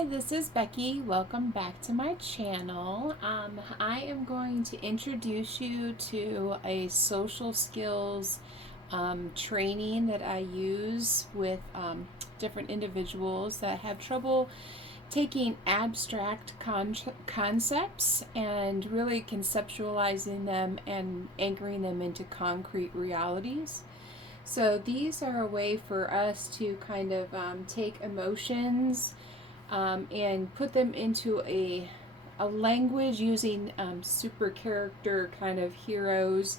Hi, this is Becky. Welcome back to my channel. I am going to introduce you to a social skills training that I use with different individuals that have trouble taking abstract concepts and really conceptualizing them and anchoring them into concrete realities. So these are a way for us to kind of take emotions and put them into a language using super character kind of heroes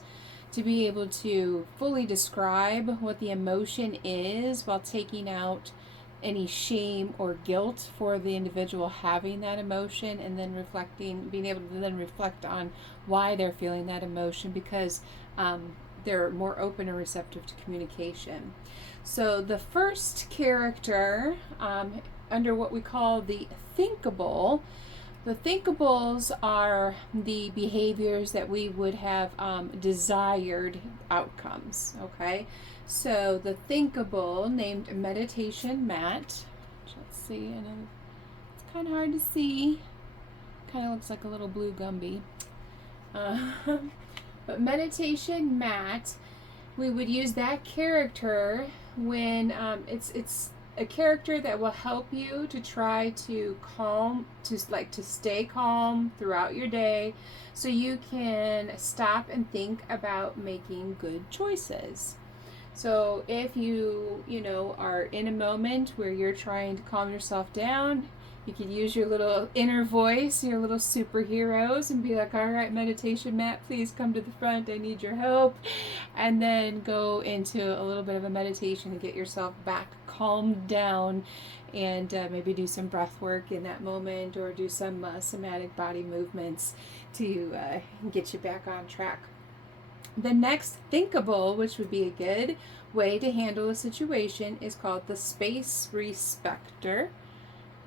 to be able to fully describe what the emotion is while taking out any shame or guilt for the individual having that emotion, and then being able to then reflect on why they're feeling that emotion, because they're more open and receptive to communication. So the first character, under what we call the Thinkables are the behaviors that we would have desired outcomes. Okay, so the Thinkable named Meditation Mat. Let's see, I know it's kind of hard to see. Kind of looks like a little blue Gumby. But Meditation Mat, we would use that character when it's a character that will help you to try to stay calm throughout your day, so you can stop and think about making good choices. So if you are in a moment where you're trying to calm yourself down, you could use your little inner voice, your little superheroes, and be like, all right, Meditation Mat, please come to the front. I need your help. And then go into a little bit of a meditation to get yourself back calmed down, and maybe do some breath work in that moment, or do some somatic body movements to get you back on track. The next Thinkable, which would be a good way to handle a situation, is called the Space Respecter.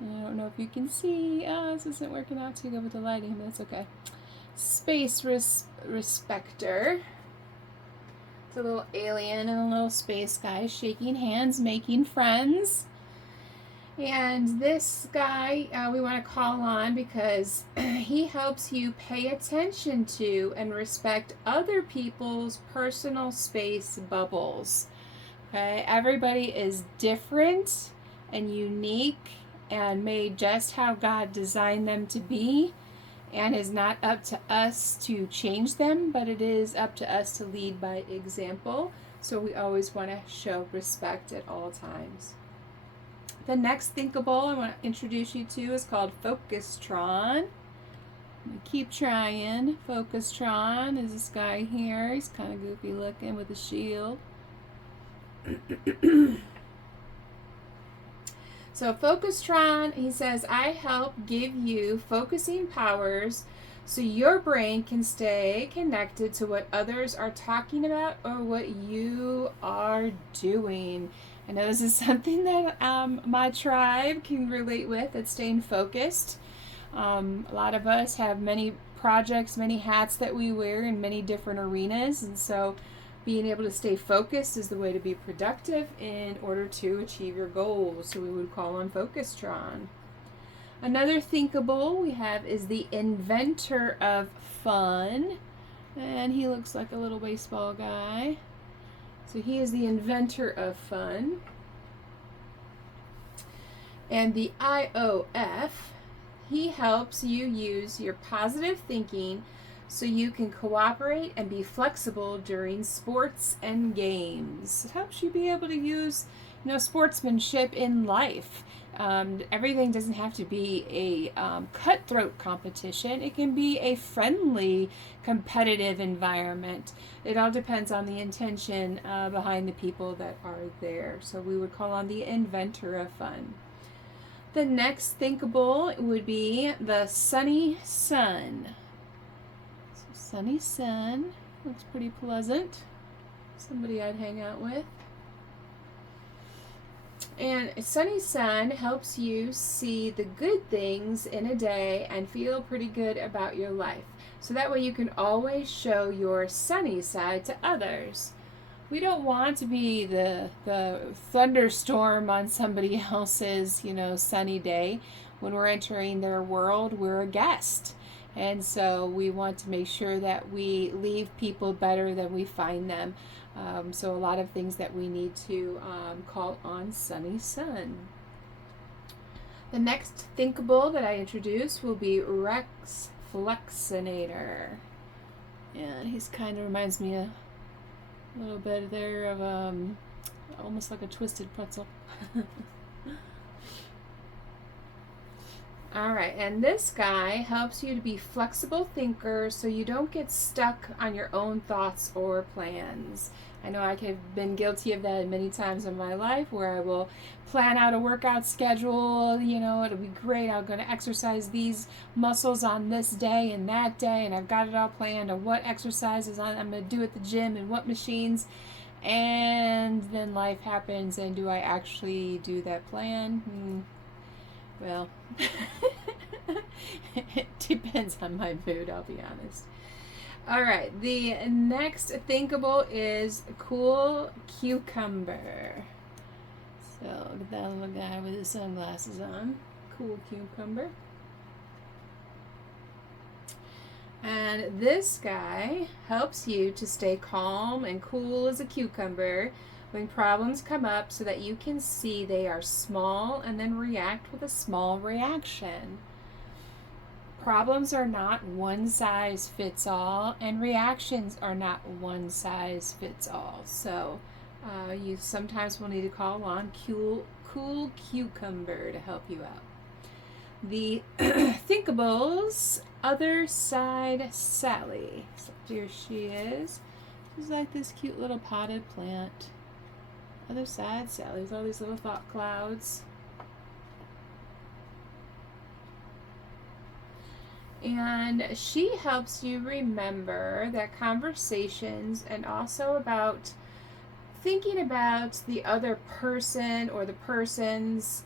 I don't know if you can see. This isn't working out too good with the lighting, but that's okay. Space Respecter. It's a little alien and a little space guy shaking hands, making friends. And this guy we want to call on because he helps you pay attention to and respect other people's personal space bubbles. Okay, everybody is different and unique and made just how God designed them to be, and it's not up to us to change them, but it is up to us to lead by example. So we always want to show respect at all times. The next Thinkable I want to introduce you to is called Focustron. Keep trying. Focustron is this guy here. He's kind of goofy looking with a shield. So Focustron, he says, I help give you focusing powers so your brain can stay connected to what others are talking about or what you are doing. I know this is something that my tribe can relate with. It's staying focused. A lot of us have many projects, many hats that we wear in many different arenas, and so being able to stay focused is the way to be productive in order to achieve your goals. So we would call on Focustron. Another Thinkable we have is the Inventor of Fun. And he looks like a little baseball guy. So he is the Inventor of Fun. And the IOF, he helps you use your positive thinking so you can cooperate and be flexible during sports and games. It helps you be able to use, sportsmanship in life. Everything doesn't have to be a cutthroat competition. It can be a friendly, competitive environment. It all depends on the intention behind the people that are there. So we would call on the Inventor of Fun. The next Thinkable would be the Sunny Sun. Sunny Sun looks pretty pleasant. Somebody I'd hang out with. And Sunny Sun helps you see the good things in a day and feel pretty good about your life. So that way you can always show your sunny side to others. We don't want to be the thunderstorm on somebody else's, sunny day. when we're entering their world, we're a guest. And so we want to make sure that we leave people better than we find them. So a lot of things that we need to call on Sunny Sun. The next thinkable that I introduce will be Rex Flexinator. And he's kind of reminds me a little bit there of almost like a twisted pretzel. All right, and this guy helps you to be flexible thinker so you don't get stuck on your own thoughts or plans. I know I have been guilty of that many times in my life where I will plan out a workout schedule, it'll be great, I'm going to exercise these muscles on this day and that day, and I've got it all planned on what exercises I'm going to do at the gym and what machines, and then life happens, and do I actually do that plan? Well, it depends on my mood, I'll be honest. All right, the next thinkable is Cool Cucumber. So look at that little guy with his sunglasses on. Cool Cucumber. And this guy helps you to stay calm and cool as a cucumber when problems come up so that you can see they are small and then react with a small reaction. Problems are not one size fits all, and reactions are not one size fits all. So you sometimes will need to call on Cool Cucumber to help you out. The Thinkables, Other Side Sally. So here she is. She's like this cute little potted plant. Other side Sally with all these little thought clouds. And she helps you remember that conversations and also about thinking about the other person or the persons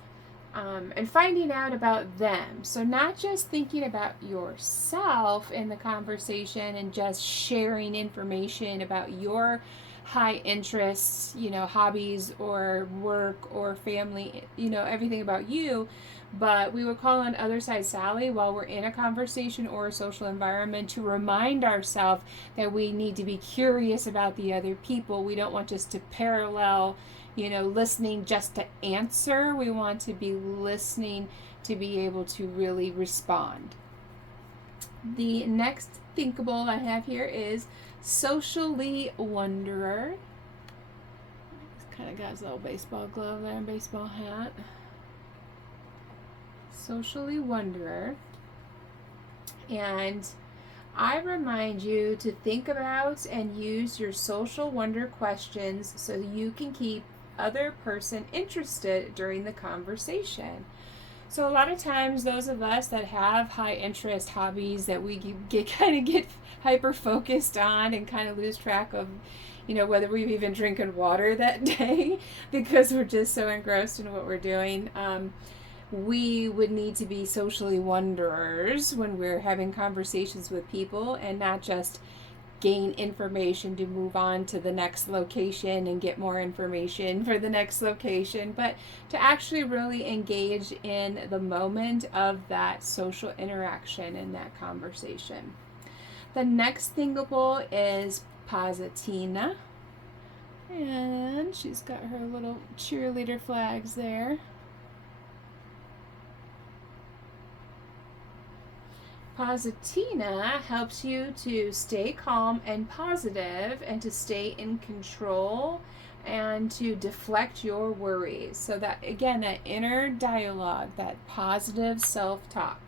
and finding out about them. So not just thinking about yourself in the conversation and just sharing information about your high interests, hobbies or work or family, everything about you. But we would call on Other Side Sally while we're in a conversation or a social environment to remind ourselves that we need to be curious about the other people. We don't want just to parallel, listening just to answer. We want to be listening to be able to really respond. The next thinkable I have here is Socially Wanderer. He's kind of got his little baseball glove there and baseball hat. Socially Wanderer. And I remind you to think about and use your social wonder questions so you can keep other person interested during the conversation. So a lot of times those of us that have high interest hobbies that we get hyper focused on and kind of lose track of whether we've even drinking water that day because we're just so engrossed in what we're doing. We would need to be socially wanderers when we're having conversations with people and not just gain information to move on to the next location and get more information for the next location, but to actually really engage in the moment of that social interaction in that conversation. The next thinkable is Positina, and she's got her little cheerleader flags there. Positina helps you to stay calm and positive and to stay in control and to deflect your worries. So that, again, that inner dialogue, that positive self-talk.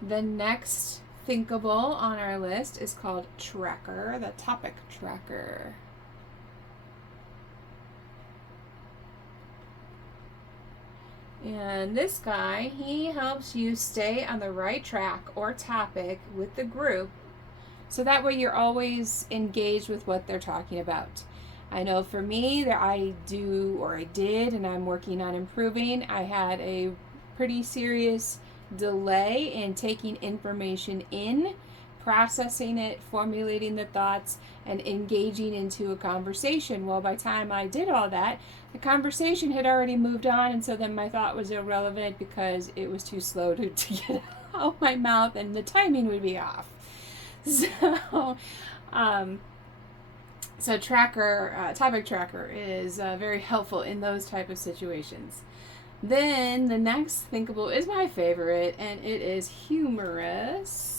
The next thinkable on our list is called Tracker, the topic tracker. And this guy, he helps you stay on the right track or topic with the group so that way you're always engaged with what they're talking about. I know for me that I did, and I'm working on improving. I had a pretty serious delay in taking information in processing it, formulating the thoughts, and engaging into a conversation. Well, by the time I did all that, the conversation had already moved on, and so then my thought was irrelevant because it was too slow to get out my mouth, and the timing would be off. So, topic tracker is very helpful in those type of situations. Then the next thinkable is my favorite, and it is humorous.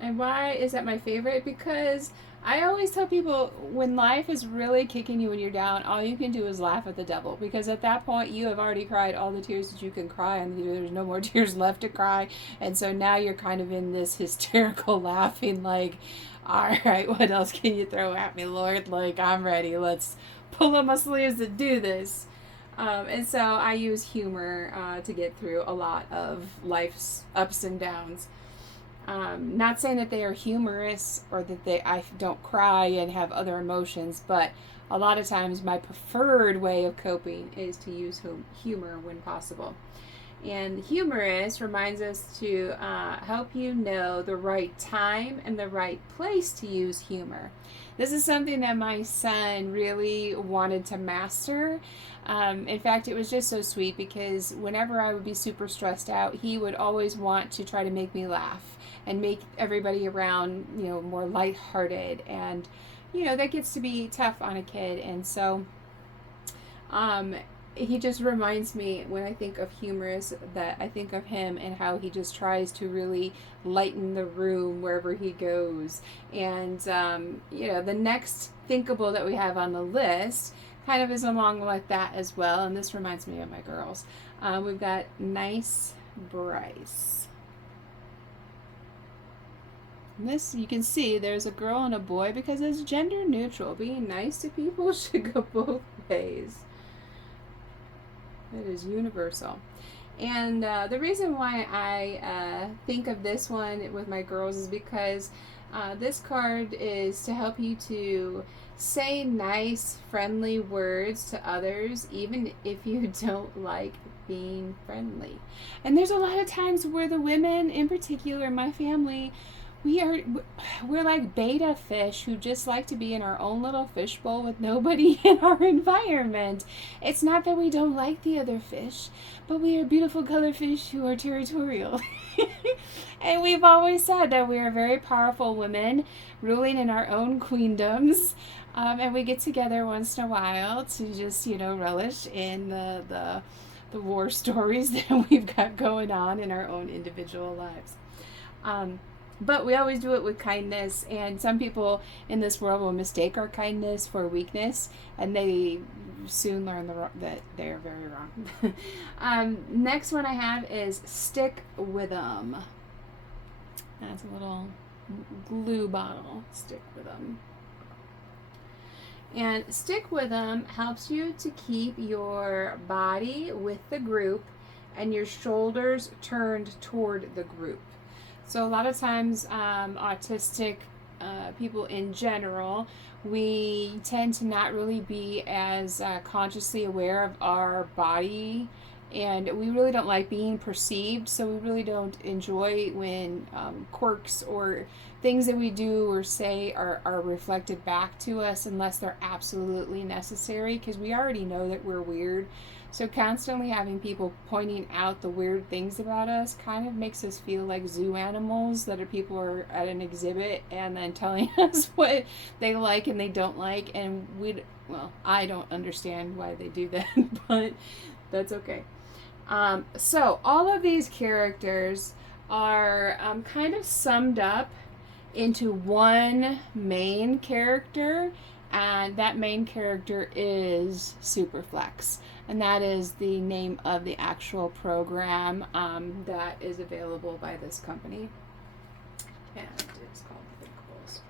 And why is that my favorite? Because I always tell people, when life is really kicking you when you're down, all you can do is laugh at the devil, because at that point you have already cried all the tears that you can cry, and there's no more tears left to cry. And so now you're kind of in this hysterical laughing, like, all right, what else can you throw at me, Lord? Like, I'm ready. Let's pull up my sleeves and do this. And so I use humor to get through a lot of life's ups and downs. Not saying that they are humorous or that I don't cry and have other emotions, but a lot of times my preferred way of coping is to use humor when possible. And humorous reminds us to help you know the right time and the right place to use humor. This is something that my son really wanted to master. In fact, it was just so sweet, because whenever I would be super stressed out, he would always want to try to make me laugh and make everybody around, more lighthearted. And, that gets to be tough on a kid. And so, he just reminds me, when I think of humorous, that I think of him and how he just tries to really lighten the room wherever he goes. And, the next thinkable that we have on the list kind of is along like that as well. And this reminds me of my girls. We've got Nice Bryce. And this, you can see there's a girl and a boy, because it's gender neutral. Being nice to people should go both ways. It is universal. And the reason why I think of this one with my girls is because this card is to help you to say nice, friendly words to others, even if you don't like being friendly. And there's a lot of times where the women, in particular, my family, we're like beta fish who just like to be in our own little fishbowl with nobody in our environment. It's not that we don't like the other fish, but we are beautiful color fish who are territorial. And we've always said that we are very powerful women ruling in our own queendoms. And we get together once in a while to just, relish in the war stories that we've got going on in our own individual lives. But we always do it with kindness, and some people in this world will mistake our kindness for weakness, and they soon learn that they're very wrong. Next one I have is Stick With 'Em. That's a little glue bottle. Stick with 'em. And Stick With 'Em helps you to keep your body with the group and your shoulders turned toward the group. So a lot of times, autistic people in general, we tend to not really be as consciously aware of our body, and we really don't like being perceived, so we really don't enjoy when quirks or things that we do or say are reflected back to us unless they're absolutely necessary, because we already know that we're weird. So constantly having people pointing out the weird things about us kind of makes us feel like zoo animals that people are at an exhibit and then telling us what they like and they don't like. And I don't understand why they do that, but that's okay. So all of these characters are kind of summed up into one main character, and that main character is Superflex. And that is the name of the actual program that is available by this company. And it's called Thinkables.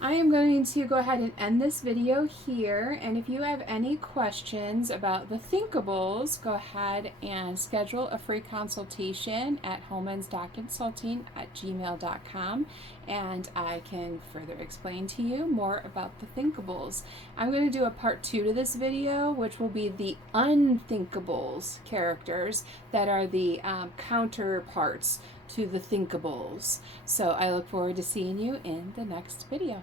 I am going to go ahead and end this video here. And if you have any questions about the Thinkables, go ahead and schedule a free consultation at homans.consulting@gmail.com. and I can further explain to you more about the Thinkables. I'm going to do a part 2 to this video, which will be the unthinkables characters that are the counterparts to the Thinkables. So I look forward to seeing you in the next video.